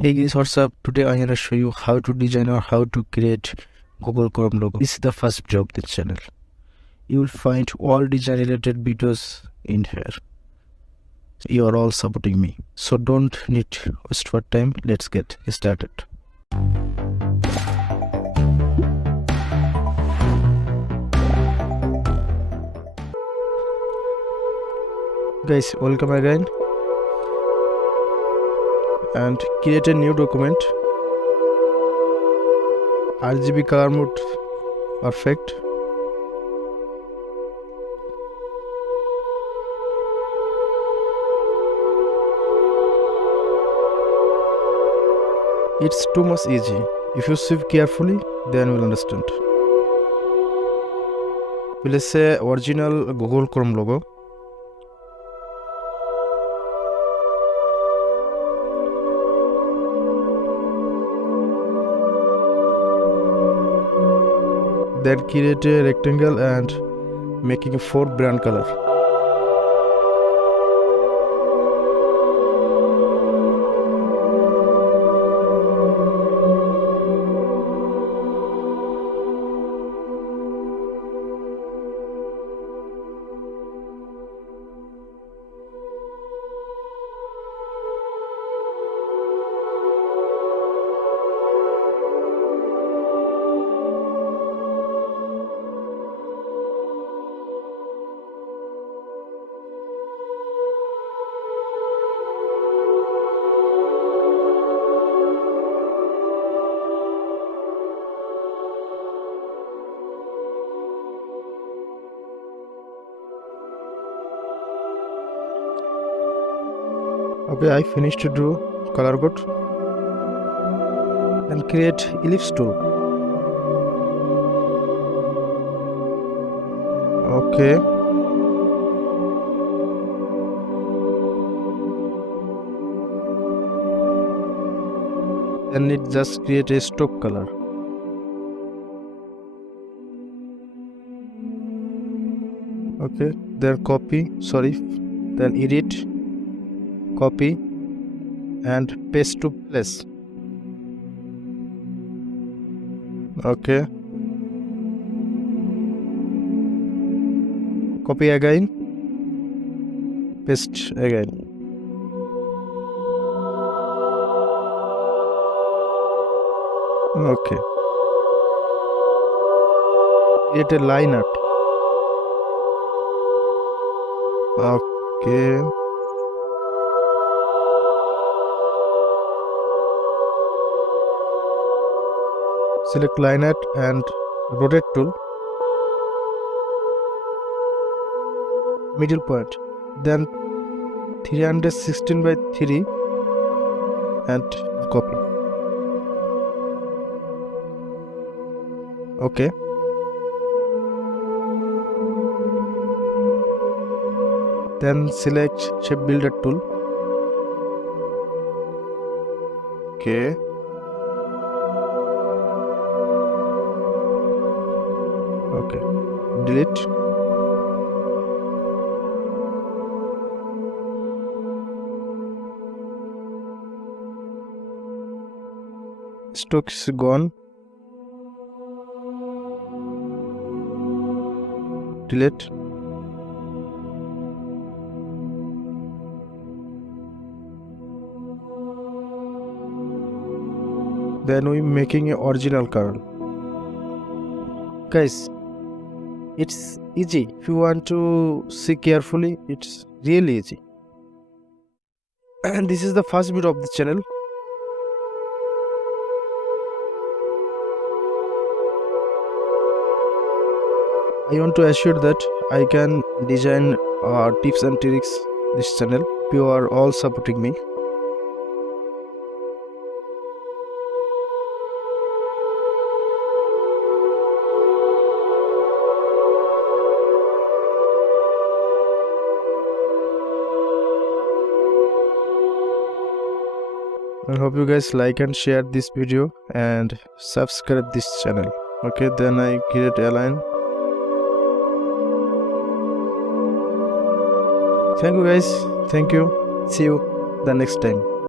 Hey guys, what's up? Today I'm gonna show you how to design or how to create Google Chrome logo. This is the first video of this channel. You will find all design related videos in here. You are all supporting me, so don't need waste for time. Let's get started. Guys, welcome again and create a new document. RGB color mode perfect. It's too much easy. If you see carefully, then you'll understand. We'll say original Google Chrome logo. Then create a rectangle and making a 4 brand color. Okay, I finished to do color code. Then create ellipse tool. Okay. Then it just create a stroke color. Okay, then then edit, copy and paste to place. Okay, copy again, paste again. Okay, create a line art. Okay, select line art and rotate tool, middle point, then 316 by 3 and copy. Okay, then select shape builder tool. Okay, okay, delete. Stock is gone. Delete. Then we making a original color. Guys, it's easy. If you want to see carefully, it's really easy. And this is the first video of this channel. I want to assure that I can design tips and tricks this channel. You are all supporting me. I hope you guys like and share this video and subscribe this channel. Okay, then I create a line. Thank you guys. Thank you. See you the next time.